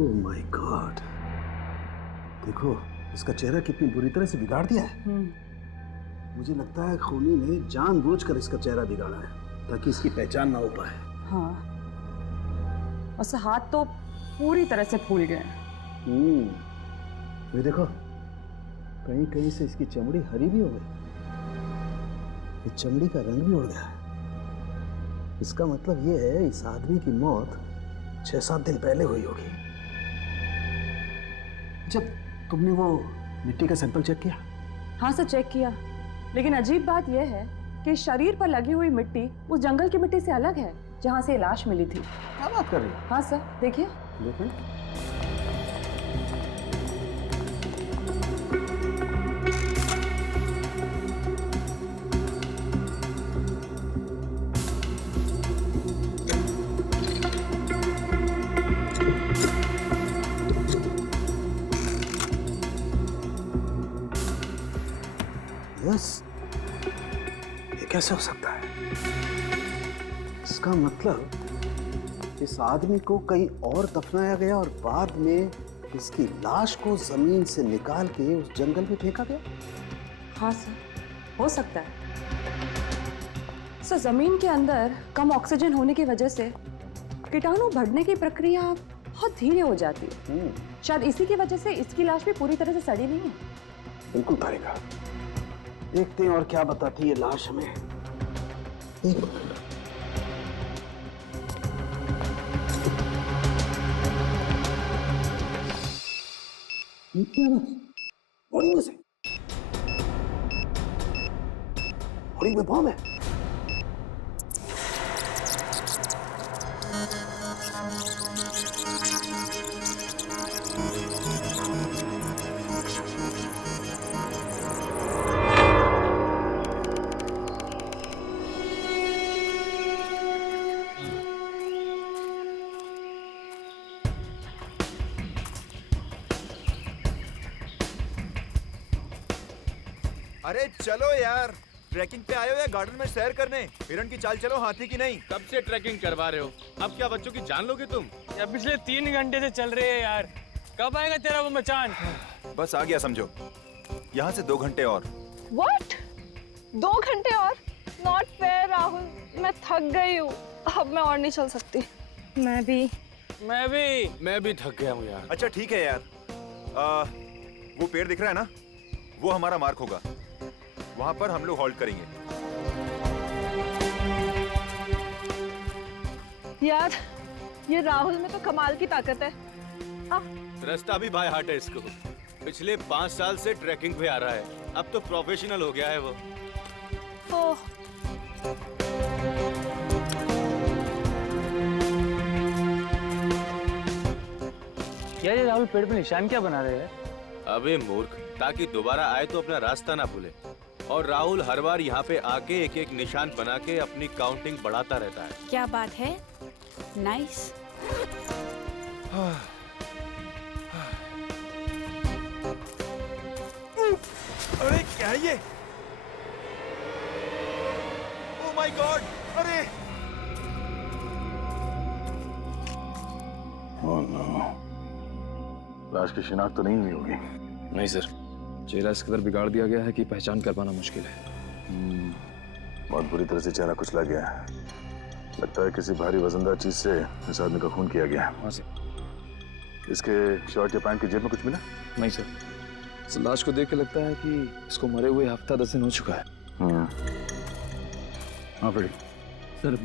Oh my God, देखो इसका चेहरा कितनी बुरी तरह से बिगाड़ दिया है। मुझे लगता है खूनी ने जानबूझकर इसका चेहरा बिगाड़ा है ताकि इसकी पहचान ना हो पाए। हाँ, उसका हाथ तो पूरी तरह से फूल गया है। ये देखो, कहीं कहीं से इसकी चमड़ी हरी भी हो गई, ये चमड़ी का रंग भी उड़ गया है। इसका मतलब ये है इस आदमी की मौत 6-7 दिन पहले हुई होगी। जब तुमने वो मिट्टी का सैंपल चेक किया? हाँ सर, चेक किया, लेकिन अजीब बात यह है कि शरीर पर लगी हुई मिट्टी उस जंगल की मिट्टी से अलग है जहाँ से लाश मिली थी। क्या बात कर रही हो? हाँ सर, देखिए। देखें। यस, ये कैसे हो सकता है? इसका मतलब इस आदमी को कहीं और दफनाया गया और बाद में इसकी लाश को जमीन से निकाल के उस जंगल में फेंका गया। हाँ सर, हो सकता है। सर, जमीन के अंदर कम ऑक्सीजन होने की वजह से कीटाणु बढ़ने की प्रक्रिया बहुत धीरे हो जाती है। शायद इसी की वजह से इसकी लाश भी पूरी तरह से सड़ी नहीं है। बिल्कुल तारिका, देखते हैं और क्या बताती है लाश हमें। एक मिनट। ये क्या बात? बॉडी में से बॉडी में बॉम्ब है। अरे चलो यार, ट्रैकिंग पे आए हो या गार्डन में सैर करने? हिरण की चाल चलो, हाथी की नहीं। कब से ट्रैकिंग करवा रहे हो? अब क्या बच्चों की जान लोगे तुम? यार पिछले 3 घंटे से चल रहे हैं यार, कब आएगा तेरा वो मचान? बस आ गया समझो, यहाँ से 2 घंटे और। What? 2 घंटे और? Not fair राहुल, मैं थक गई हूँ, अब मैं और नहीं चल सकती। मैं भी थक गया हूँ यार। अच्छा ठीक है यार, वो पेड़ दिख रहा है ना, वो हमारा मार्क होगा, वहां पर हम लोग हॉल्ट करेंगे। यार, ये राहुल में तो कमाल की ताकत है। रास्ता भी बाय हार्ट है इसको। पिछले 5 साल से ट्रैकिंग पे आ रहा है, अब तो प्रोफेशनल हो गया है वो। ओह, यार ये राहुल पेड़ पे निशान क्या बना रहे हैं? अबे मूर्ख, ताकि दोबारा आए तो अपना रास्ता ना भूले। और राहुल हर बार यहाँ पे आके एक एक निशान बना के अपनी काउंटिंग बढ़ाता रहता है। क्या बात है, नाइस। अरे क्या है ये? ओह माय गॉड, अरे ओह नो, लाश की शिनाख्त तो नहीं हुई होगी। नहीं सर, चेहरा इस कदर बिगाड़ दिया गया है कि पहचान कर पाना मुश्किल है। बहुत बुरी तरह से चेहरा कुचला गया है। लगता है किसी भारी वजनदार चीज से इस आदमी का खून किया गया है। हाँ सर। इसके शर्ट या पैंट की जेब में कुछ मिला? नहीं सर, इस लाश को देख के लगता है कि इसको मरे हुए हफ्ता 10 दिन हो चुका है। हाँ फिर सर,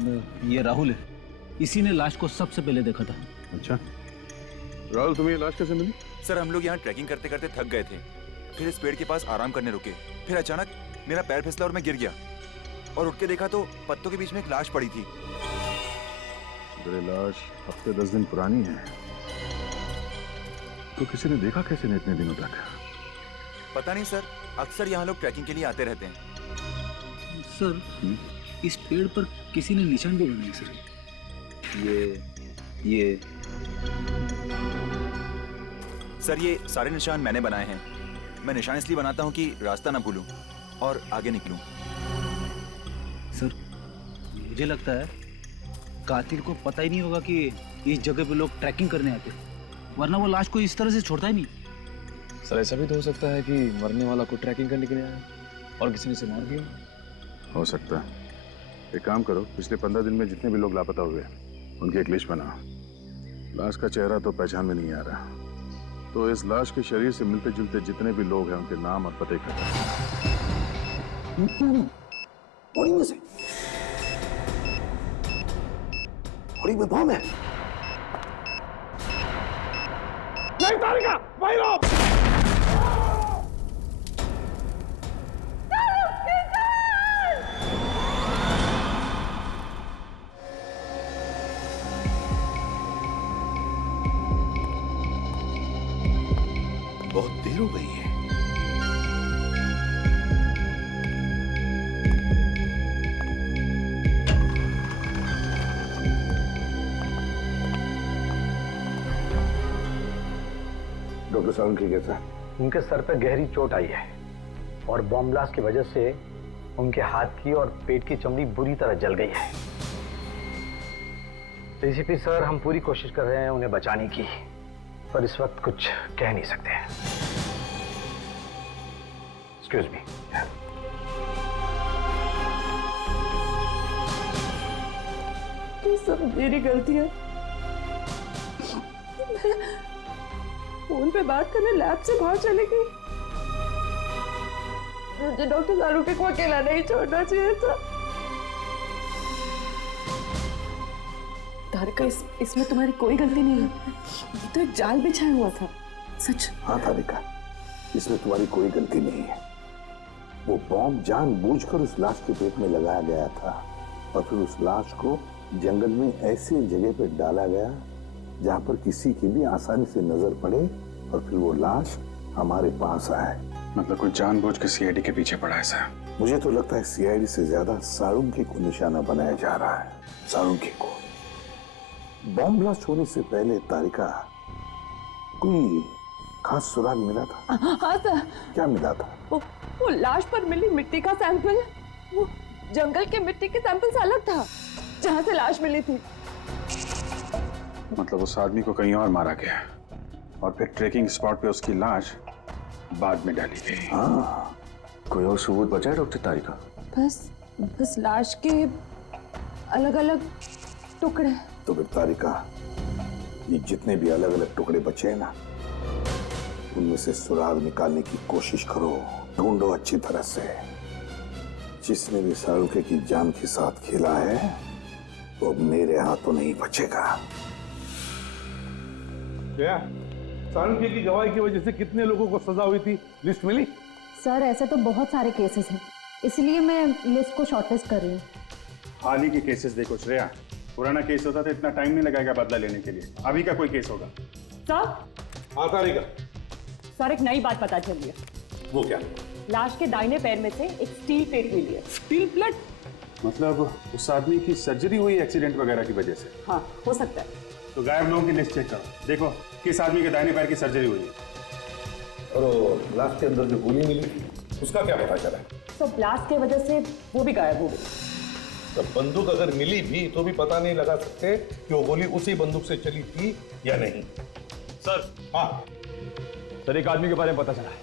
ये राहुल है, इसी ने लाश को सबसे पहले देखा था। अच्छा राहुल, तुम्हें ये लाश कैसे मिली? सर, हम लोग यहाँ ट्रैकिंग करते करते थक गए थे, फिर इस पेड़ के पास आराम करने रुके, फिर अचानक मेरा पैर फिसला और मैं गिर गया, और उठ के देखा तो पत्तों के बीच में एक लाश पड़ी थी। अगर ये लाश हफ्ते 10 दिन पुरानी है तो किसी ने देखा कैसे नहीं इतने दिनों तक? पता नहीं सर, अक्सर यहाँ लोग ट्रैकिंग के लिए आते रहते हैं। सर, इस पेड़ पर किसी ने निशान भी बनाए सर। ये सर, ये सारे निशान मैंने बनाए हैं। मैं निशान इसलिए बनाता हूँ कि रास्ता ना भूलूं और आगे निकलूं। सर, मुझे लगता है कातिल को पता ही नहीं होगा कि इस जगह पे लोग ट्रैकिंग करने आते हैं। वरना वो लाश को इस तरह से छोड़ता ही नहीं। सर ऐसा भी तो हो सकता है कि मरने वाला को ट्रैकिंग करने के लिए आया और किसी ने इसे मार दिया। हो सकता है। एक काम करो, पिछले 15 दिन में जितने भी लोग लापता हुए उनकी एक लिस्ट बनाओ। लाश का चेहरा तो पहचान में नहीं आ रहा, तो इस लाश के शरीर से मिलते जुलते जितने भी लोग हैं उनके नाम और पते का बॉडी में से बॉडी में बम है। नहीं तारिका, वही लो। बहुत देर हो गई है। डॉक्टर साहब की कैसा? उनके सर पे गहरी चोट आई है और बॉम्ब ब्लास्ट की वजह से उनके हाथ की और पेट की चमड़ी बुरी तरह जल गई है। डीसीपी सर, हम पूरी कोशिश कर रहे हैं उन्हें बचाने की, पर इस वक्त कुछ कह नहीं सकते हैं। Excuse me. ये सब मेरी गलती है। फोन पे बात करने लैब से बाहर चली गई। मुझे डॉक्टर शाहरुख को अकेला नहीं छोड़ना चाहिए था। तारिका, इसमें तुम्हारी कोई गलती नहीं है। ये तो एक जाल बिछाया हुआ था। सच। हाँ तारिका, इसमें तुम्हारी कोई गलती नहीं है। वो बॉम्ब जानबूझकर उस लाश के पेट में लगाया गया था और फिर उस लाश को जंगल में ऐसी जगह पर डाला गया जहां पर किसी की भी आसानी से नजर पड़े और फिर वो लाश हमारे पास आए। मतलब कोई जानबूझ के सीआईडी के पीछे पड़ा है सर? मुझे तो लगता है सीआईडी से ज्यादा साळुंखे को निशाना बनाया जा रहा है। साळुंखे को। बॉम्ब ब्लास्ट होने से पहले तारिका कोई खास सुराग मिला था? हाँ सर। क्या मिला था? वो लाश पर मिली मिट्टी का सैंपल, वो जंगल के मिट्टी के सैंपल से अलग था जहाँ से लाश मिली थी। मतलब उस आदमी को कहीं और मारा गया और फिर ट्रेकिंग स्पॉट पे उसकी लाश बाद में डाली गई। हाँ, कोई और सबूत बचा है डॉक्टर तारिका? बस लाश के अलग अलग टुकड़े। तो फिर तारिका, ये जितने भी अलग अलग टुकड़े बचे हैं ना, उनमें से सुराग निकालने की कोशिश करो, ढूंढो अच्छी तरह से। जिसने भी साळुंखे की जान के साथ खेला है वो अब मेरे हाथों नहीं बचेगा। क्या साळुंखे की गवाही की वजह से कितने लोगों को सजा हुई थी, लिस्ट मिली? सर ऐसे तो बहुत सारे केसेस हैं, इसलिए मैं लिस्ट को शॉर्टलिस्ट कर रही हूँ। हाल ही के केसेस देखो श्रेया, पुराना केस होता तो इतना टाइम नहीं लगाएगा बदला लेने के लिए। अभी का कोई केस होगा? सर। हाँ तारिका। सर, एक नई बात पता चली है। वो क्या? लाश के दाहिने पैर में से एक स्टील प्लेट मिली है। Steel plate? मतलब उस आदमी की सर्जरी हुई एक्सीडेंट वगैरह की वजह से? हाँ, हो सकता है। तो गायब लोगों की लिस्ट चेक करो, देखो किस आदमी के दाहिने पैर की सर्जरी हुई है। और लाश के अंदर जो गोली मिली थी उसका क्या पता चला? तो ब्लास्ट की वजह से वो भी गायब हो गई। तो बंदूक अगर मिली भी तो भी पता नहीं लगा सकते कि वो गोली उसी बंदूक से चली थी या नहीं। सर। हाँ सर, एक आदमी के बारे में पता चला है।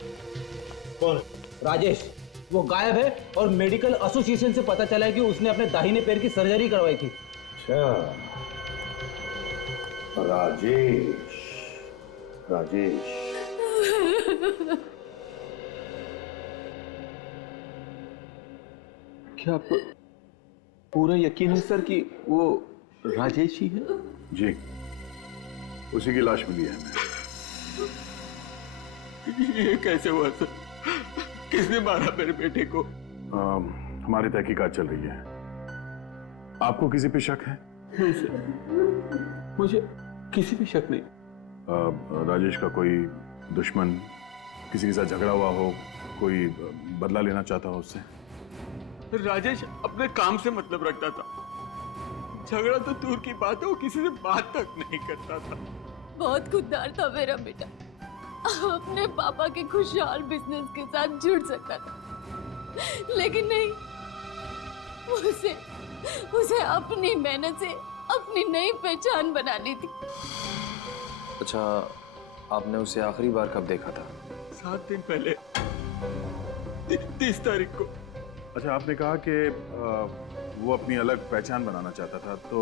कौन? राजेश। वो गायब है और मेडिकल एसोसिएशन से पता चला है कि उसने अपने दाहिने पैर की सर्जरी करवाई थी। अच्छा, राजेश। राजेश। क्या आपको पूरा यकीन है सर कि वो राजेश ही है? जी, उसी की लाश मिली है हमें। ये कैसे हुआ सर? किसने मारा मेरे बेटे को? हमारी तहकीकात चल रही है। आपको किसी पे शक है? नहीं सर, मुझे किसी पे शक नहीं। राजेश का कोई दुश्मन, किसी के साथ झगड़ा हुआ हो, कोई बदला लेना चाहता हो उससे? राजेश अपने काम से मतलब रखता था, झगड़ा तो दूर की बात है, वो किसी से बात तक नहीं करता था। बहुत खुददार था मेरा बेटा, अपने पापा के खुशहाल बिजनेस के साथ जुड़ सकता था, लेकिन नहीं, उसे अपनी मेहनत से अपनी नई पहचान बनानी थी। अच्छा, आपने उसे आखिरी बार कब देखा था? 7 दिन पहले 30 तारीख को। अच्छा, आपने कहा कि वो अपनी अलग पहचान बनाना चाहता था, तो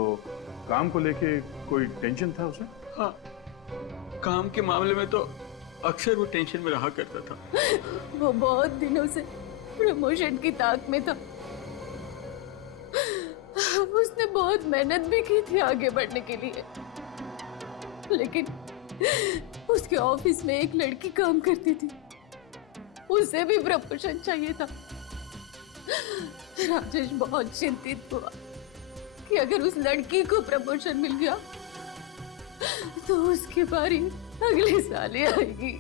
काम को लेके कोई टेंशन था उसे? हाँ, काम के मामले में तो अक्सर वो टेंशन में रहा करता था। वो बहुत दिनों से प्रमोशन की ताक में था। उसने बहुत मेहनत भी की थी आगे बढ़ने के लिए, लेकिन उसके ऑफिस में एक लड़की काम करती थी, उसे भी प्रमोशन चाहिए था। राजेश बहुत चिंतित हुआ कि अगर उस लड़की को प्रमोशन मिल गया तो उसकी बारी अगले साल ही आएगी।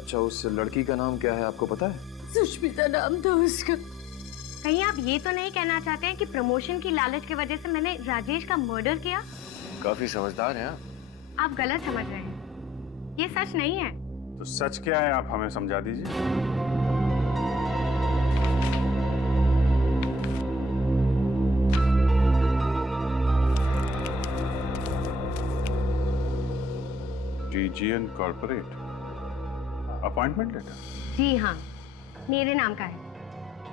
अच्छा, उस लड़की का नाम क्या है, आपको पता है? सुष्मिता नाम था उसका। कहीं आप ये तो नहीं कहना चाहते हैं कि प्रमोशन की लालच की वजह से मैंने राजेश का मर्डर किया? काफी समझदार हैं आप गलत समझ रहे हैं, ये सच नहीं है। तो सच क्या है, आप हमें समझा दीजिए। DGN corporate appointment letter? जी हाँ, मेरे नाम का है।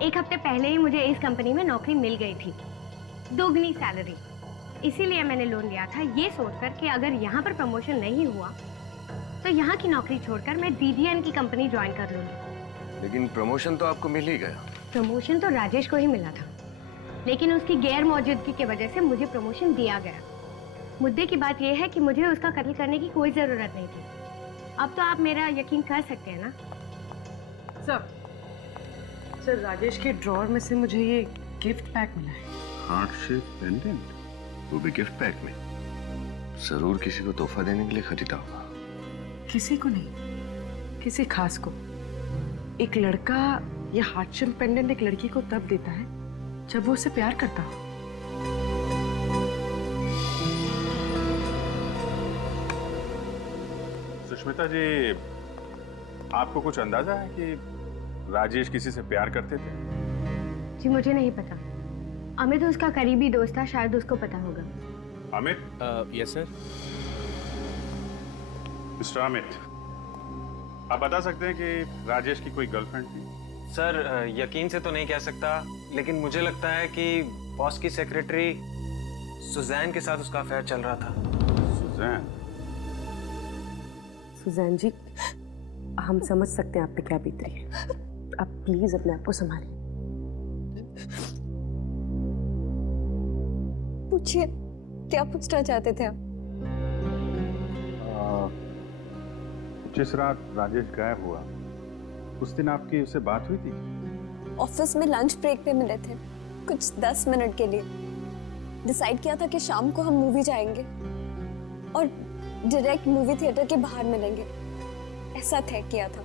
1 हफ्ते पहले ही मुझे इस कंपनी में नौकरी मिल गई थी, दोगुनी सैलरी। इसीलिए मैंने लोन लिया था, ये सोचकर कि अगर यहाँ पर प्रमोशन नहीं हुआ तो यहाँ की नौकरी छोड़कर मैं DGN की कंपनी ज्वाइन कर लूँगी। लेकिन प्रमोशन तो आपको मिल ही गया। प्रमोशन तो राजेश को ही मिला था, लेकिन उसकी गैर मौजूदगी की वजह से मुझे प्रमोशन दिया गया। मुद्दे की बात यह है कि मुझे उसका कत्ल करने की कोई ज़रूरत नहीं थी। अब तो आप मेरा यकीन कर सकते हैं ना? सर, राजेश के ड्रॉअर में से मुझे ये गिफ्ट पैक मिला है। हार्ट शेप पेंडेंट, वो भी गिफ्ट पैक में। जरूर किसी को तोहफा देने के लिए खरीदा होगा। किसी को नहीं, किसी खास को। एक लड़का ये हार्ट शेप पेंडेंट एक लड़की को तब देता है जब वो उसे प्यार करता हो। सुष्मिता जी, आपको कुछ अंदाजा है कि राजेश किसी से प्यार करते थे? जी मुझे नहीं पता। अमित उसका करीबी दोस्त था, शायद उसको पता होगा। Amit? Yes sir. Mister Amit, आप बता सकते हैं कि राजेश की कोई गर्लफ्रेंड थी? सर, यकीन से तो नहीं कह सकता, लेकिन मुझे लगता है कि बॉस की सेक्रेटरी सुजैन के साथ उसका अफेयर चल रहा था। सुजैन? सुजैन जी, हम समझ सकते हैं आप पे क्या बीत रही है। आप प्लीज अपने आप को संभालिए। पूछिए, क्या पूछना चाहते थे आप? जिस रात राजेश गायब हुआ, उस दिन आपकी उससे बात हुई थी? ऑफिस में लंच ब्रेक पे मिले थे, कुछ 10 मिनट के लिए। डिसाइड किया था कि शाम को हम मूवी जाएंगे और डायरेक्ट मूवी थिएटर के बाहर मिलेंगे, ऐसा तय किया था।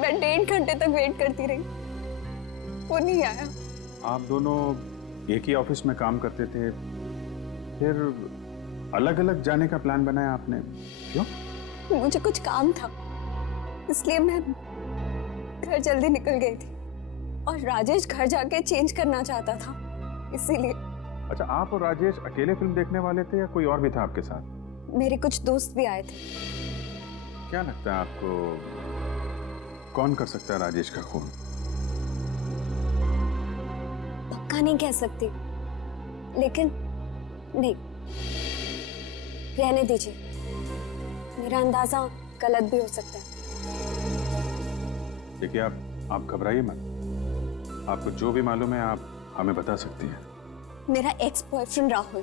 मैं 1.5 घंटे तक वेट करती रही, वो नहीं आया। आप दोनों एक ही ऑफिस में काम करते थे, फिर अलग अलग जाने का प्लान बनाया आपने, क्यों? मुझे कुछ काम था, इसलिए मैं घर जल्दी निकल गई थी और राजेश घर जाके चेंज करना चाहता था, इसीलिए। अच्छा, आप और राजेश अकेले फिल्म देखने वाले थे या कोई और भी था आपके साथ? मेरे कुछ दोस्त भी आए थे। क्या लगता है आपको, कौन कर सकता है राजेश का खून? पक्का नहीं कह सकती, लेकिन नहीं, रहने दीजिए। मेरा अंदाजा गलत भी हो सकता है। देखिए, आप घबराइए मत। आपको जो भी मालूम है आप हमें बता सकती हैं। मेरा एक्स बॉयफ्रेंड राहुल।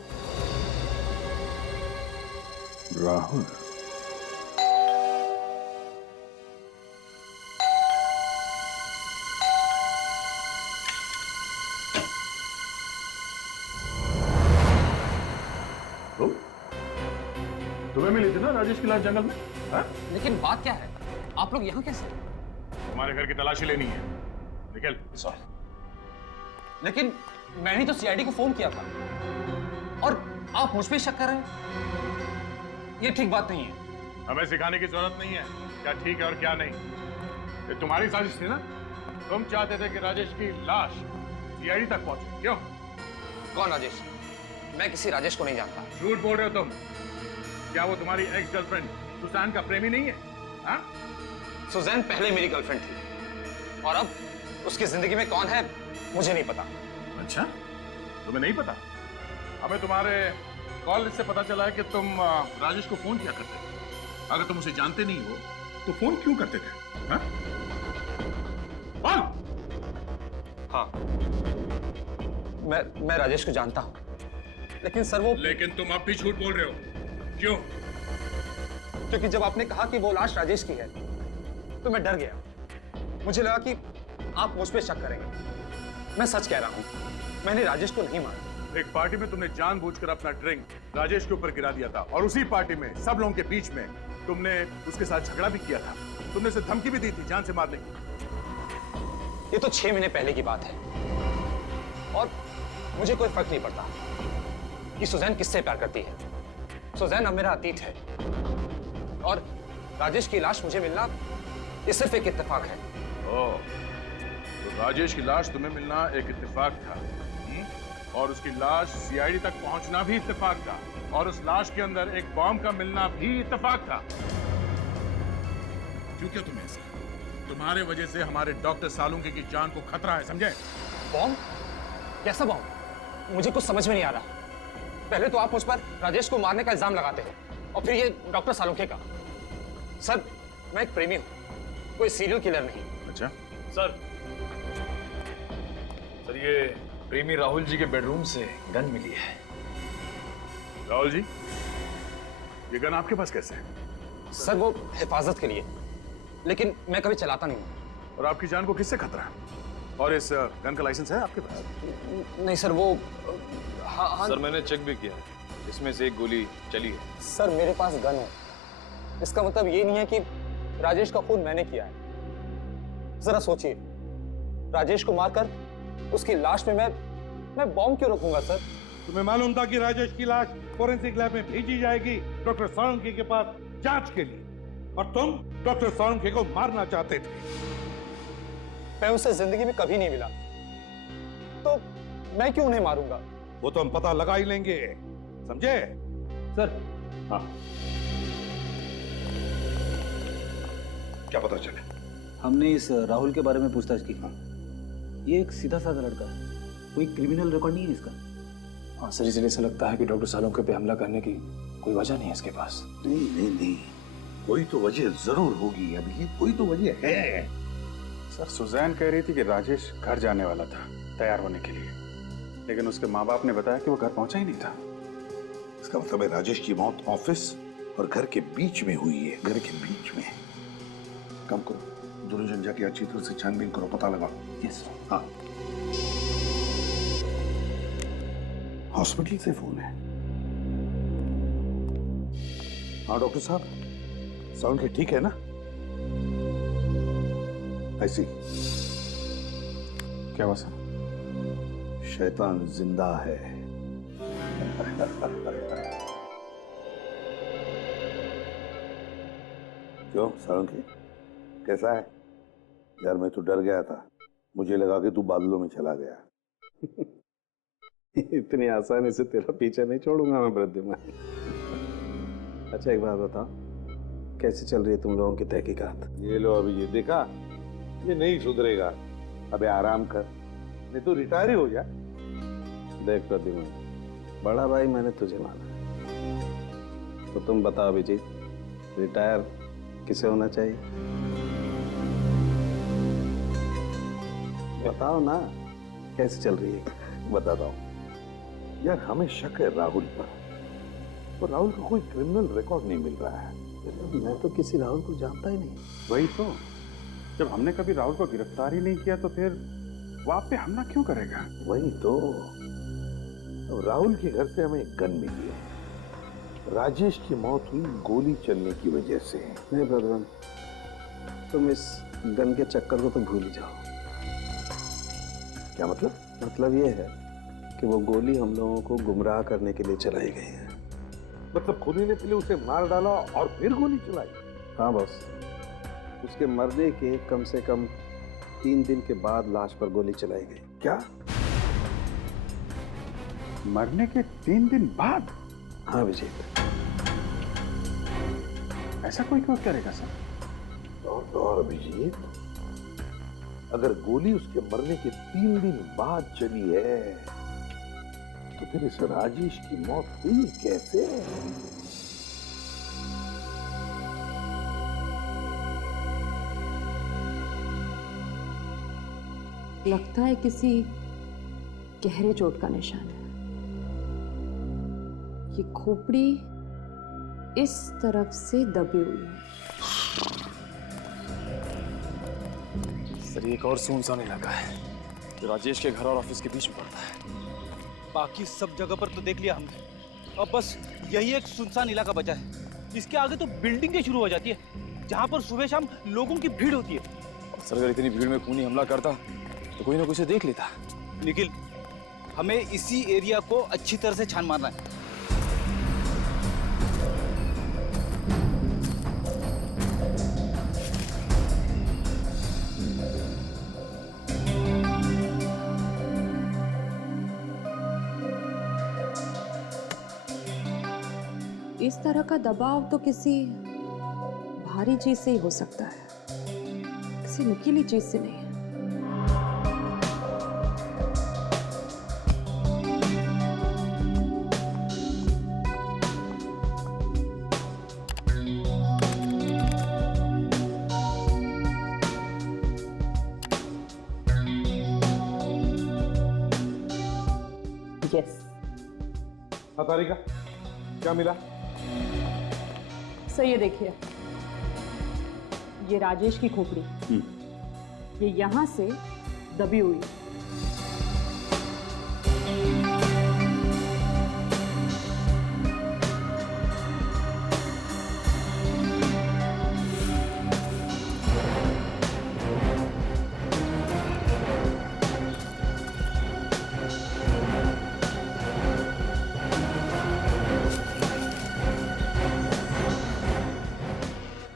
राहुल? तुम्हें मिली थी ना राजेश की लाश जंगल में? हा? लेकिन बात क्या है, आप लोग यहाँ कैसे? तुम्हारे घर की तलाशी लेनी है, निकल। सॉरी, लेकिन मैंने तो सीआईडी को फोन किया था और आप मुझ पे शक कर रहे हैं, ये ठीक बात नहीं है। हमें सिखाने की जरूरत नहीं है क्या ठीक है और क्या नहीं। ये तुम्हारी साजिश थी ना? तुम चाहते थे कि राजेश की लाश सीआईडी तक पहुंचे, क्यों? कौन राजेश? मैं किसी राजेश को नहीं जानता। झूठ बोल रहे हो तुम। क्या वो तुम्हारी एक्स गर्लफ्रेंड सुसान का प्रेमी नहीं है? हाँ? सुजैन पहले मेरी गर्लफ्रेंड थी और अब उसकी जिंदगी में कौन है मुझे नहीं पता। अच्छा, तुम्हें नहीं पता? हमें तुम्हारे कॉल लिस्ट से पता चला है कि तुम राजेश को फोन किया करते थे। अगर तुम उसे जानते नहीं हो तो फोन क्यों करते थे? हाँ? बोल। हाँ, मैं राजेश को जानता हूं, लेकिन सर वो लेकिन तुम अब भी झूठ बोल रहे हो। क्यों? क्योंकि जब आपने कहा कि वो लाश राजेश की है तो मैं डर गया। मुझे लगा कि आप मुझ पे शक करेंगे। मैं सच कह रहा हूं, मैंने राजेश को नहीं मारा। एक पार्टी में तुमने जानबूझकर अपना ड्रिंक राजेश के ऊपर गिरा दिया था और उसी पार्टी में सब लोगों के बीच में तुमने उसके साथ झगड़ा भी किया था। तुमने उसे धमकी भी दी थी जान से मारने की। ये तो 6 महीने पहले की बात है और मुझे कोई फर्क नहीं पड़ता कि सुजैन किससे प्यार करती है। सुजैन अब मेरा अतीत है और राजेश की लाश मुझे मिलना ये सिर्फ एक इत्तेफाक है। ओह, तो राजेश की लाश तुम्हें मिलना एक इत्तेफाक था और उसकी लाश सीआईडी तक पहुंचना भी इत्तेफाक था और उस लाश के अंदर एक बॉम्ब का मिलना भी इत्तेफाक था। क्यों क्या तुम्हें ऐसा? तुम्हारे वजह से हमारे डॉक्टर सालुंके की जान को खतरा है, समझे? बॉम्ब? कैसा बॉम्ब? मुझे कुछ समझ में नहीं आ रहा। पहले तो आप मुझ पर राजेश को मारने का इल्जाम लगाते हैं और फिर ये डॉक्टर सालुंके का। सर, मैं एक प्रेमी हूं, कोई सीरियल किलर नहीं। अच्छा सर, ये प्रेमी राहुल जी के बेडरूम से गन मिली है। राहुल जी, ये गन आपके पास कैसे है? सर, वो हिफाजत के लिए, लेकिन मैं कभी चलाता नहीं हूं। और आपकी जान को किससे खतरा है? और इस गन का लाइसेंस है आपके पास? नहीं सर, वो हाँ। सर, मैंने चेक भी किया है, इसमें से एक गोली चली है। सर, मेरे पास गन है, इसका मतलब ये नहीं है कि राजेश का खून मैंने किया है। जरा सोचिए, राजेश को मारकर उसकी लाश में मैं बॉम्ब क्यों रखूंगा सर? तुम्हें मालूम था कि राजेश की लाश फोरेंसिक लैब में भेजी जाएगी डॉक्टर सालुंके के पास जांच के लिए और तुम डॉक्टर सालुंके को मारना चाहते थे। मैं उसे जिंदगी में कभी नहीं मिला, तो मैं क्यों उन्हें मारूंगा? वो तो हम पता लगा ही लेंगे, समझे? सर, हाँ, क्या पता चले? हमने इस राहुल के बारे में पूछताछ की। ये एक सीधा साधा लड़का है, कोई क्रिमिनल रिकॉर्ड नहीं है इसका। हाँ सर, इसलिए ऐसा लगता है कि डॉक्टर सालुंके पे हमला करने की कोई वजह नहीं है इसके पास। नहीं, कोई तो वजह जरूर होगी। अभी कोई तो वजह है। सर, सुजैन कह रही थी कि राजेश घर जाने वाला था तैयार होने के लिए, लेकिन उसके माँ बाप ने बताया कि वो घर पहुंचा ही नहीं था। इसका मतलब है राजेश की मौत ऑफिस और घर के बीच में हुई है। घर के बीच में। काम करो, दोनों जन जाके अच्छी तरह से छानबीन करो, पता लगाओ। यस। हाँ, हॉस्पिटल से फोन है। हाँ डॉक्टर साहब, साउंड ठीक है ना? ऐसी क्या हुआ सर? शैतान जिंदा है। क्यों सालुंके, कैसा है? यार मैं तो डर गया था, मुझे लगा कि तू बादलों में चला गया। इतनी आसानी से तेरा पीछा नहीं छोड़ूंगा मैं वृद्धिमान। अच्छा एक बात बताओ, कैसे चल रही है तुम लोगों की तहकीकात? ये लो, अभी ये देखा, ये नहीं सुधरेगा। अबे आराम कर, नहीं तो रिटायर ही हो जा। देख प्रद्युमन, बड़ा भाई मैंने तुझे माना, तो तुम बताओ अभिजीत, रिटायर किसे होना चाहिए? बताओ ना, कैसे चल रही है? बताता हूँ यार, हमें शक है राहुल पर, और राहुल का कोई क्रिमिनल रिकॉर्ड नहीं मिल रहा है। मैं तो किसी राहुल को जानता ही नहीं। वही तो, जब हमने कभी राहुल को गिरफ्तार ही नहीं किया तो फिर वो आप पे हमला क्यों करेगा? वही तो, अब राहुल के घर से हमें गन मिली है। राजेश की मौत हुई गोली चलने की वजह से। नहीं प्रद्युमन, तुम इस गन के चक्कर को तो भूल ही जाओ। क्या मतलब? मतलब ये है कि वो गोली हम लोगों को गुमराह करने के लिए चलाई गई है। मतलब खुद ही ने पहले उसे मार डाला और फिर गोली चलाई? हाँ बस, उसके मरने के कम से कम 3 दिन के बाद लाश पर गोली चलाई गई। क्या? मरने के 3 दिन बाद? हाँ विजय, ऐसा कोई क्यों करेगा सर? और अभिजीत, अगर गोली उसके मरने के 3 दिन बाद चली है तो फिर इस राजेश की मौत हुई कैसे? लगता है किसी गहरे चोट का निशान है। ये खोपड़ी इस तरफ से दबी हुई है। सर ये एक और सुनसान इलाका है जो राजेश के घर और ऑफिस के बीच में पड़ता है। बाकी सब जगह पर तो देख लिया हमने, अब बस यही एक सुनसान इलाका बचा है। इसके आगे तो बिल्डिंगें शुरू हो जाती है जहाँ पर सुबह शाम लोगों की भीड़ होती है। और सर अगर इतनी भीड़ में खूनी हमला करता तो कोई ना कोई से देख लेता। निखिल, हमें इसी एरिया को अच्छी तरह से छान मारना है। इस तरह का दबाव तो किसी भारी चीज से ही हो सकता है, किसी नुकीली चीज से नहीं। यस। हाँ तारिका, क्या मिला? सर ये देखिए, ये राजेश की खोपड़ी, ये यहां से दबी हुई है।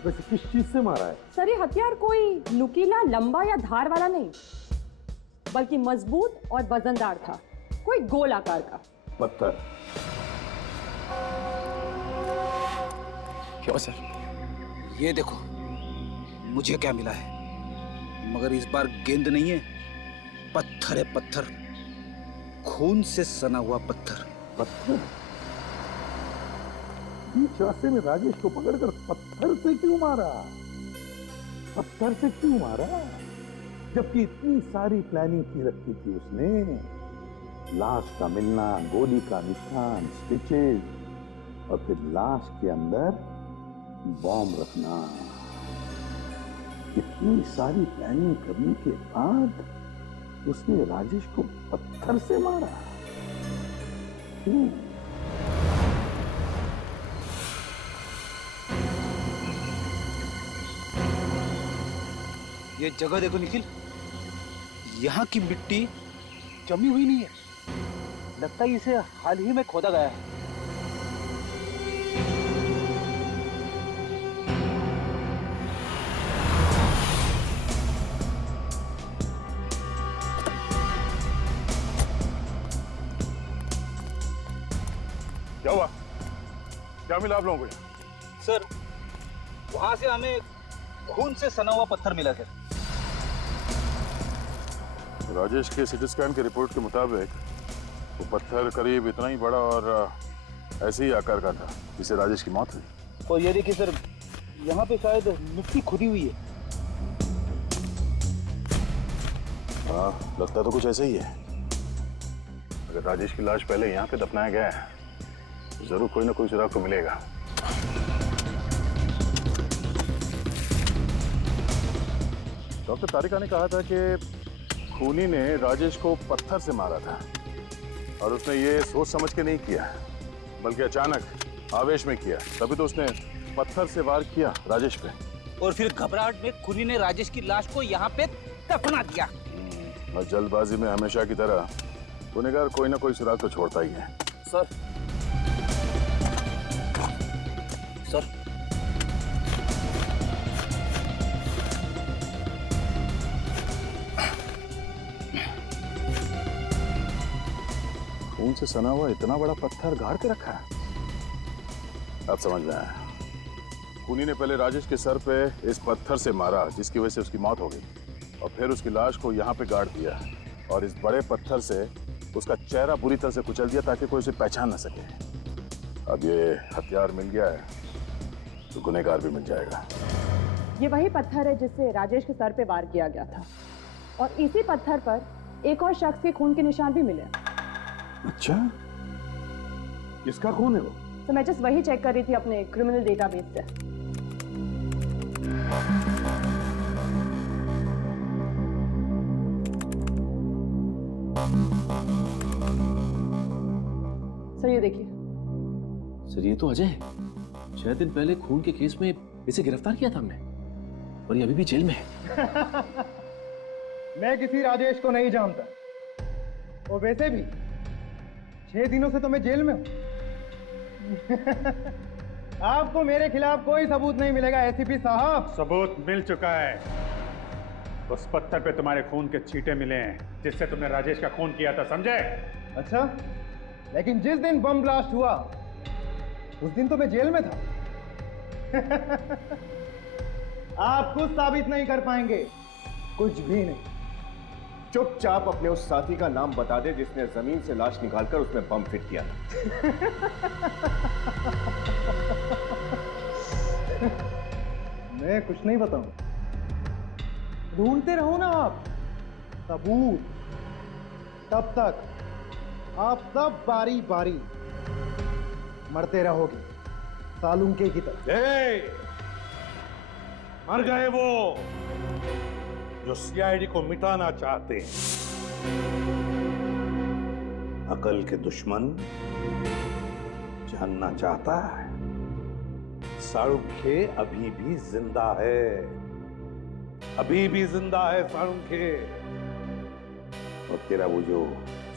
वैसे किस चीज से मारा है? सर ये हथियार कोई नुकीला, लंबा या धार वाला नहीं, बल्कि मजबूत और वजनदार था, कोई गोल आकार का पत्थर। क्यों सर? ये देखो, मुझे क्या मिला है, मगर इस बार गेंद नहीं है, पत्थर है, पत्थर, खून से सना हुआ पत्थर। पत्थर? बीच रास्ते में राजेश को पकड़कर पत्थर से क्यों मारा? पत्थर से क्यों मारा? जबकि इतनी सारी प्लानिंग की रखी थी उसने, लाश का मिलना, गोली का निशान, स्टिचेज और फिर लाश के अंदर बॉम्ब रखना। इतनी सारी प्लानिंग करने के बाद उसने राजेश को पत्थर से मारा। क्यों? ये जगह देखो निखिल, यहाँ की मिट्टी जमी हुई नहीं है, लगता है इसे हाल ही में खोदा गया है। क्या हुआ? क्या मिला आप लोगों को? सर, वहां से हमें खून से सना हुआ पत्थर मिला सर। राजेश के सिटी स्कैन की रिपोर्ट के मुताबिक वो पत्थर करीब इतना ही बड़ा और ऐसे ही आकार का था जिससे राजेश की मौत हुई। और ये देखिए सर, यहाँ पे शायद मिट्टी खुदी हुई है। हाँ, लगता तो कुछ ऐसा ही है। अगर राजेश की लाश पहले यहाँ पे दफनाया गया है तो जरूर कोई ना कोई सुराग तो मिलेगा। डॉक्टर तारिका ने कहा था कि खूनी ने राजेश को पत्थर से मारा था और उसने ये सोच समझ के नहीं किया, बल्कि अचानक आवेश में किया। तभी तो उसने पत्थर से वार किया राजेश पे। और फिर घबराहट में खूनी ने राजेश की लाश को यहाँ पे दफना दिया। और जल्दबाजी में हमेशा की तरह गुनहगार कोई ना कोई सुराग तो छोड़ता ही है। सर, सर, खून से सना हुआ इतना बड़ा पत्थर गाड़ के रखा है। अब समझ में आया। खूनी ने पहले राजेश के सर पे इस पत्थर से मारा जिसकी वजह से उसकी मौत हो गई और फिर उसकी लाश को यहाँ पे गाड़ दिया और इस बड़े पत्थर से उसका चेहरा बुरी तरह से कुचल दिया ताकि कोई उसे पहचान ना सके। अब ये हथियार मिल गया है तो गुनहगार भी मिल जाएगा। ये वही पत्थर है जिससे राजेश के सर पे वार किया गया था और इसी पत्थर पर एक और शख्स के खून के निशान भी मिले। अच्छा, किसका खून है वो? तो मैं जस्ट वही चेक कर रही थी अपने क्रिमिनल डेटाबेस से। सर ये देखिए। सर ये तो अजय है। 6 दिन पहले खून के केस में इसे गिरफ्तार किया था हमने और ये अभी भी जेल में है। मैं किसी राजेश को नहीं जानता और वैसे भी 6 दिनों से तो मैं जेल में हूं। आपको मेरे खिलाफ कोई सबूत नहीं मिलेगा एसीपी साहब। सबूत मिल चुका है। उस पत्थर पे तुम्हारे खून के छींटे मिले हैं जिससे तुमने राजेश का खून किया था, समझे? अच्छा, लेकिन जिस दिन बम ब्लास्ट हुआ उस दिन तो मैं जेल में था। आप कुछ साबित नहीं कर पाएंगे, कुछ भी नहीं। चुपचाप अपने उस साथी का नाम बता दे जिसने जमीन से लाश निकालकर उसमें बम फिट किया था। मैं कुछ नहीं बताऊं। ढूंढते रहो ना आप सबूत, तब तक आप सब बारी बारी मरते रहोगे सालुंके की तरह। मर गए वो जो सीआईडी को मिटाना चाहते हैं। अकल के दुश्मन जानना चाहता है साळुंखे अभी भी जिंदा है, अभी भी जिंदा है साळुंखे। और तेरा वो जो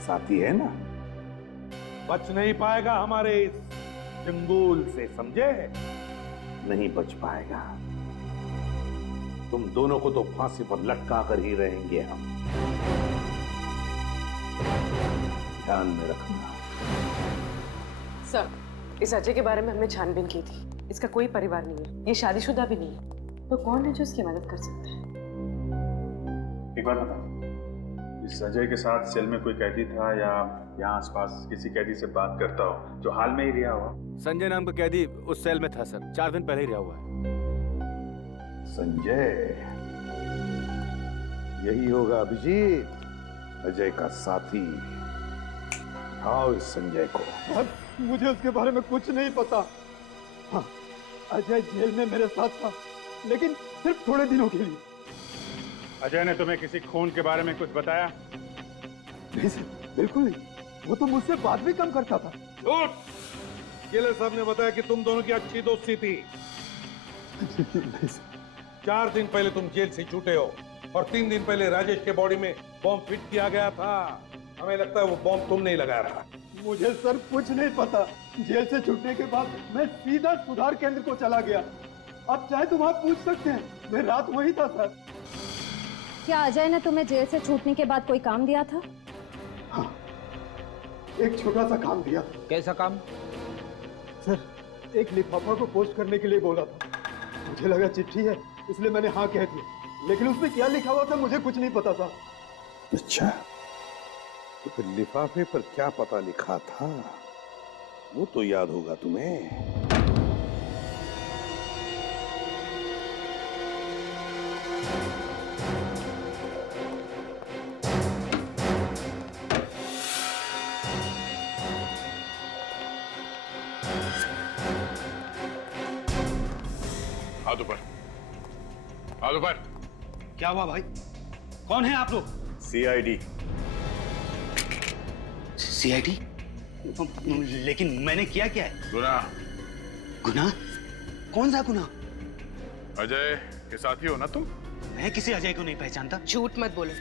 साथी है ना, बच नहीं पाएगा हमारे इस चंगुल से, समझे? नहीं बच पाएगा। तुम दोनों को तो फांसी पर लटका कर ही रहेंगे हम, ध्यान में रखना। सर, इस अजय के बारे में हमने छानबीन की थी। इसका कोई परिवार नहीं है, ये शादीशुदा भी नहीं है। तो कौन है जो इसकी मदद कर सकता है? एक बात बता, इस अजय के साथ सेल में कोई कैदी था या यहाँ आसपास किसी कैदी से बात करता हो जो हाल में ही रिहा हुआ? संजय नाम का कैदी उस सेल में था सर, 4 दिन पहले ही रिहा हुआ है। संजय, यही होगा अभिजीत, अजय का साथी। आओ इस संजय को। मुझे उसके बारे में कुछ नहीं पता। हाँ, अजय जेल में मेरे साथ था, लेकिन सिर्फ थोड़े दिनों के लिए। अजय ने तुम्हें किसी खून के बारे में कुछ बताया? नहीं सर, बिल्कुल नहीं। वो तो मुझसे बात भी कम करता था। झूठ! जेलर साहब ने बताया कि तुम दोनों की अच्छी दोस्ती थी। 4 दिन पहले तुम जेल से छूटे हो और 3 दिन पहले राजेश के बॉडी में बॉम्ब फिट किया गया था। हमें लगता है वो बॉम्ब तुमने ही लगाया था। मुझे सर कुछ नहीं पता। जेल से छूटने के बाद मैं सीधा सुधार केंद्र को चला गया। अब चाहे तुम आप पूछ सकते हैं, मैं रात वही था सर। क्या अजय ने तुम्हें जेल से छूटने के बाद कोई काम दिया था? हाँ, एक छोटा सा काम दिया था। कैसा काम? सर, एक लिफाफा को पोस्ट करने के लिए बोला था। मुझे लगा चिट्ठी है, इसलिए मैंने हाँ कह दिया, लेकिन उसमें क्या लिखा हुआ था मुझे कुछ नहीं पता था। अच्छा, तो फिर लिफाफे पर क्या पता लिखा था वो तो याद होगा तुम्हें। हाथ ऊपर, हाथ ऊपर। क्या हुआ भाई? कौन है आप लोग? सीआईडी। सीआईडी? लेकिन मैंने किया क्या है? गुनाह। गुनाह? कौन सा गुनाह? अजय के साथी हो ना तुम? मैं किसी अजय को नहीं पहचानता। झूठ मत बोलो,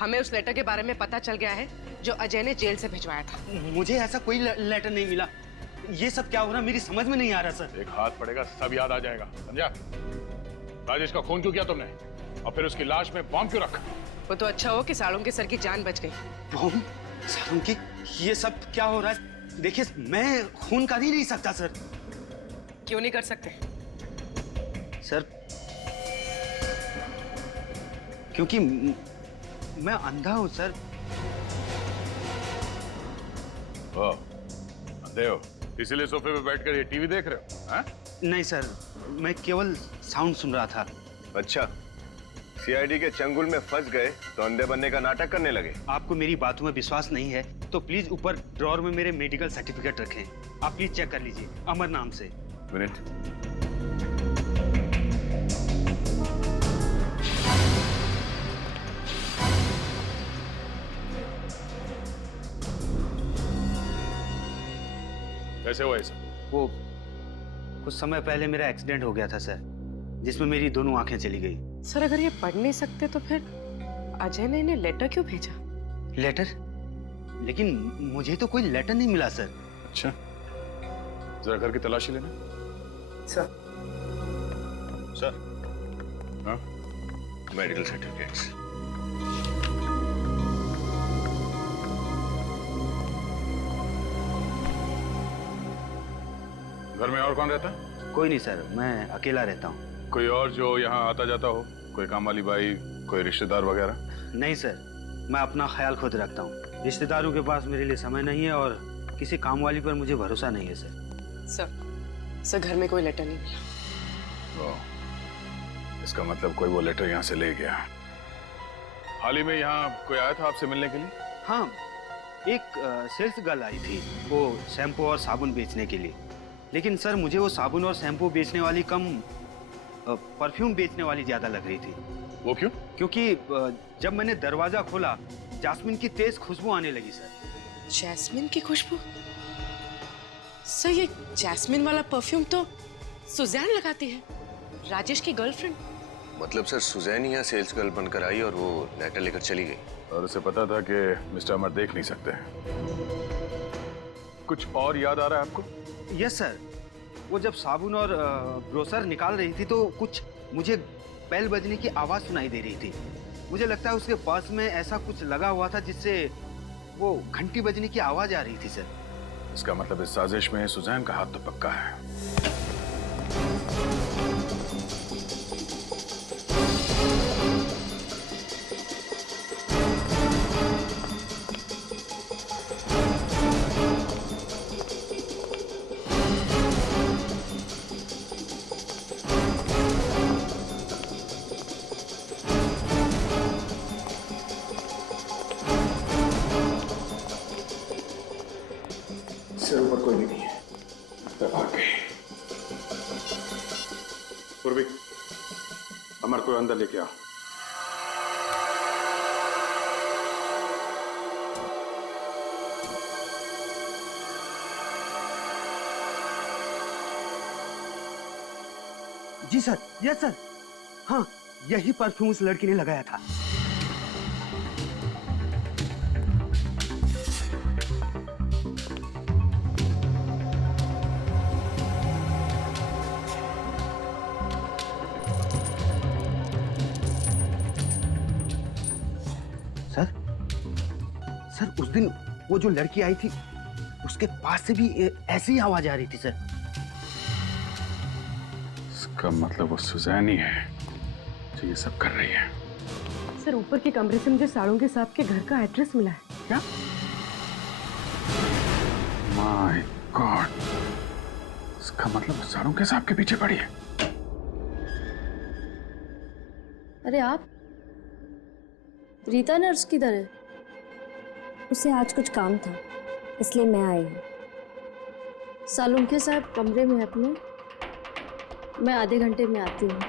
हमें उस लेटर के बारे में पता चल गया है जो अजय ने जेल से भिजवाया था। मुझे ऐसा कोई लेटर नहीं मिला। ये सब क्या हो रहा मेरी समझ में नहीं आ रहा सर। एक हाथ पड़ेगा सब याद आ जाएगा, समझा? राजेश का खून क्यों किया तुमने और फिर उसकी लाश में बॉम्ब क्यों रखा? वो तो अच्छा हो कि साळुंखे सर की जान बच गई। बॉम्ब? साळुंखे? ये सब क्या हो रहा है? देखिए, मैं खून कर ही नहीं सकता सर। क्यों नहीं कर सकते? सर क्योंकि मैं अंधा हूं सर। ओ, अंधे हो इसीलिए सोफे पे बैठकर ये टीवी देख रहे हो? हाँ? नहीं सर, मैं केवल साउंड सुन रहा था। अच्छा, सीआईडी के चंगुल में फंस गए तो अंधे बनने का नाटक करने लगे। आपको मेरी बातों में विश्वास नहीं है तो प्लीज ऊपर ड्रॉर में मेरे मेडिकल सर्टिफिकेट रखें। आप प्लीज चेक कर लीजिए, अमर नाम से। मिनट। कैसे हुआ ऐसा? वो कुछ समय पहले मेरा एक्सीडेंट हो गया था सर, जिसमें मेरी दोनों आंखें चली गई। सर अगर ये पढ़ नहीं सकते तो फिर अजय ने इन्हें लेटर क्यों भेजा? लेटर? लेकिन मुझे तो कोई लेटर नहीं मिला सर। अच्छा, जरा घर की तलाशी लेना। सर। सर। हाँ? Medical certificates. घर में और कौन रहता है? कोई नहीं सर, मैं अकेला रहता हूँ। कोई और जो यहाँ आता जाता हो? कोई काम वाली बाई, कोई रिश्तेदार वगैरह? नहीं सर, मैं अपना ख्याल खुद रखता हूँ। रिश्तेदारों के पास मेरे लिए समय नहीं है और किसी काम वाली पर मुझे भरोसा नहीं है सर। सर घर में कोई लेटर नहीं मिला। इसका मतलब कोई वो लेटर यहाँ से ले गया। हाल ही में यहाँ कोई आया था आपसे मिलने के लिए? हाँ, एक सेल्स गर्ल आई थी, वो शैम्पू और साबुन बेचने के लिए। लेकिन सर मुझे वो साबुन और शैम्पू बेचने वाली कम परफ्यूम बेचने वाली ज्यादा लग रही थी। वो क्यों? क्योंकि जब मैंने दरवाजा खोला जास्मिन की तेज खुशबू आने लगी सर। जैस्मिन की खुशबू? सर ये जैस्मिन वाला परफ्यूम तो सुजैन लगाती है, राजेश की गर्लफ्रेंड। मतलब सर सुजैन यहाँ सेल्स गर्ल बनकर आई और वो लेटर लेकर चली गई। और उसे पता था कि मिस्टर अमर देख नहीं सकते। कुछ और याद आ रहा है आपको? यस सर, वो जब साबुन और ब्रोसर निकाल रही थी तो कुछ मुझे बेल बजने की आवाज सुनाई दे रही थी। मुझे लगता है उसके पर्स में ऐसा कुछ लगा हुआ था जिससे वो घंटी बजने की आवाज आ रही थी सर। इसका मतलब इस साजिश में सुजैन का हाथ तो पक्का है। सर ऊपर कोई भी नहीं है। तब आ गई। पूर्वी, अमर को अंदर लेके आओ। जी सर, यस सर। हाँ, यही परफ्यूम उस लड़की ने लगाया था। सर उस दिन वो जो लड़की आई थी उसके पास से भी ऐसी ही आवाज आ रही थी सर। इसका मतलब वो सुजैन ही है जो ये सब कर रही है। सर ऊपर के कमरे से मुझे साड़ोंके साहब के घर का एड्रेस मिला है। क्या? माय गॉड, इसका मतलब वो साड़ोंके साहब के पीछे पड़ी है। अरे आप, रीता नर्स किधर है? उसे आज कुछ काम था इसलिए मैं आई हूँ। सालुंखे साहब कमरे में है अपने, मैं आधे घंटे में आती हूँ।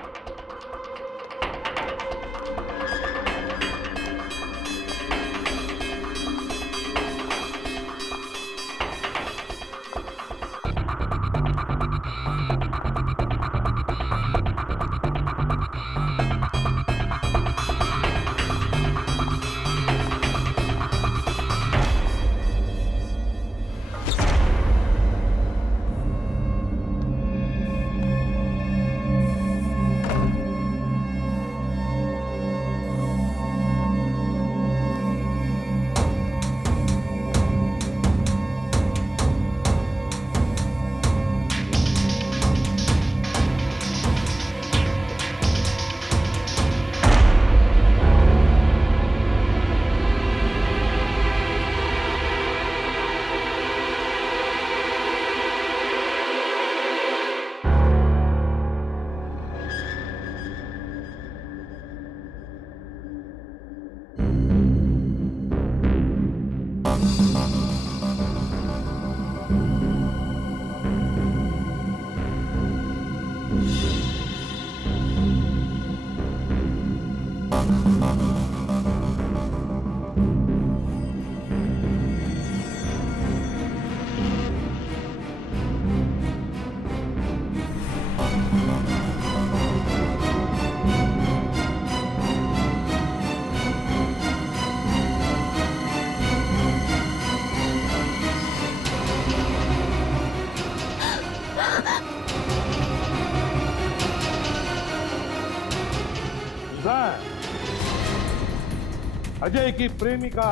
अजय की प्रेमिका।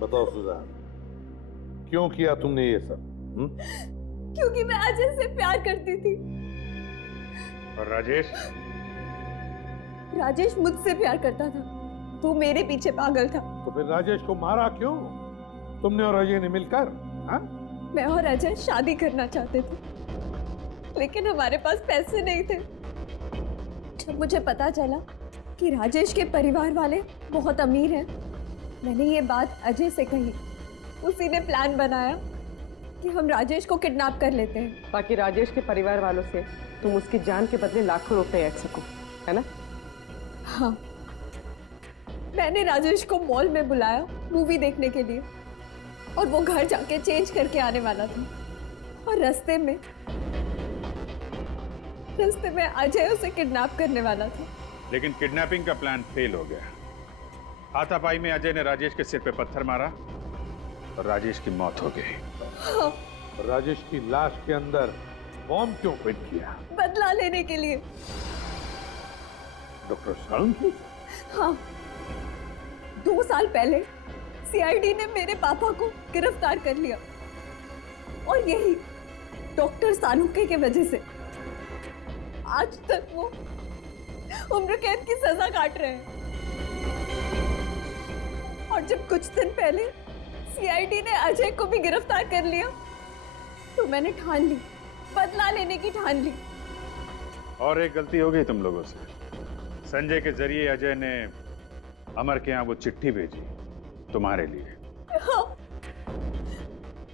बताओ सुजान, क्यों किया तुमने ये सब? क्योंकि मैं अजय से प्यार करती थी। और राजेश? राजेश मुझसे प्यार करता था, तू मेरे पीछे पागल था। तो फिर राजेश को मारा क्यों? तुमने और अजय ने मिलकर? हाँ? मैं और अजय शादी करना चाहते थे, लेकिन हमारे पास पैसे नहीं थे। जब मुझे पता चला कि राजेश के परिवार वाले बहुत अमीर हैं, मैंने ये बात अजय से कही। उसी ने प्लान बनाया कि हम राजेश को किडनैप कर लेते हैं, ताकि राजेश के परिवार वालों से तुम उसकी जान के बदले लाखों रुपए ऐड सको, है ना? हाँ, मैंने राजेश को मॉल में बुलाया मूवी देखने के लिए, और वो घर जाके चेंज करके आने वाला था। और रास्ते में अजय उसे किडनैप करने वाला था। लेकिन किडनैपिंग का प्लान फेल हो गया। हाथापाई में अजय ने राजेश के सिर पे पत्थर मारा और राजेश की मौत हो गई। हाँ। राजेश की लाश के अंदर बॉम्ब क्यों फिट किया? बदला लेने के लिए। डॉक्टर सारुण की? हाँ, 2 साल पहले सीआईडी ने मेरे पापा को गिरफ्तार कर लिया, और यही डॉक्टर सानुके की वजह से आज तक वो उम्र कैद की सजा काट रहे हैं। और जब कुछ दिन पहले सीआईडी ने अजय को भी गिरफ्तार कर लिया, तो मैंने ठान ली, बदला लेने की ठान ली। और एक गलती हो गई तुम लोगों से। संजय के जरिए अजय ने अमर के यहाँ वो चिट्ठी भेजी तुम्हारे लिए। हाँ,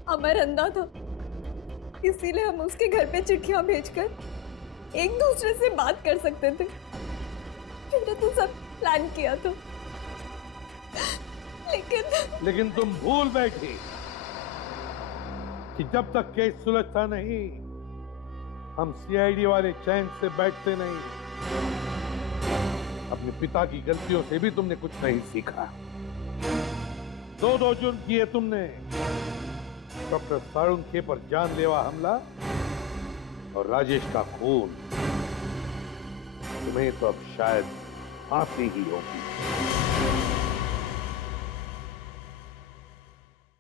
अमर अंधा था, इसीलिए हम उसके घर पे चिट्ठियां भेजकर एक दूसरे से बात कर सकते थे। मैंने तो सब प्लान किया था, लेकिन तुम भूल बैठी कि जब तक केस सुलझता नहीं, हम सीआईडी वाले चैन से बैठते नहीं। अपने पिता की गलतियों से भी तुमने कुछ नहीं सीखा। 2 जुर्म किए तुमने, डॉक्टर सारुंखे पर जानलेवा हमला और राजेश का खून। तुम्हें तो अब शायद फांसी ही होगी।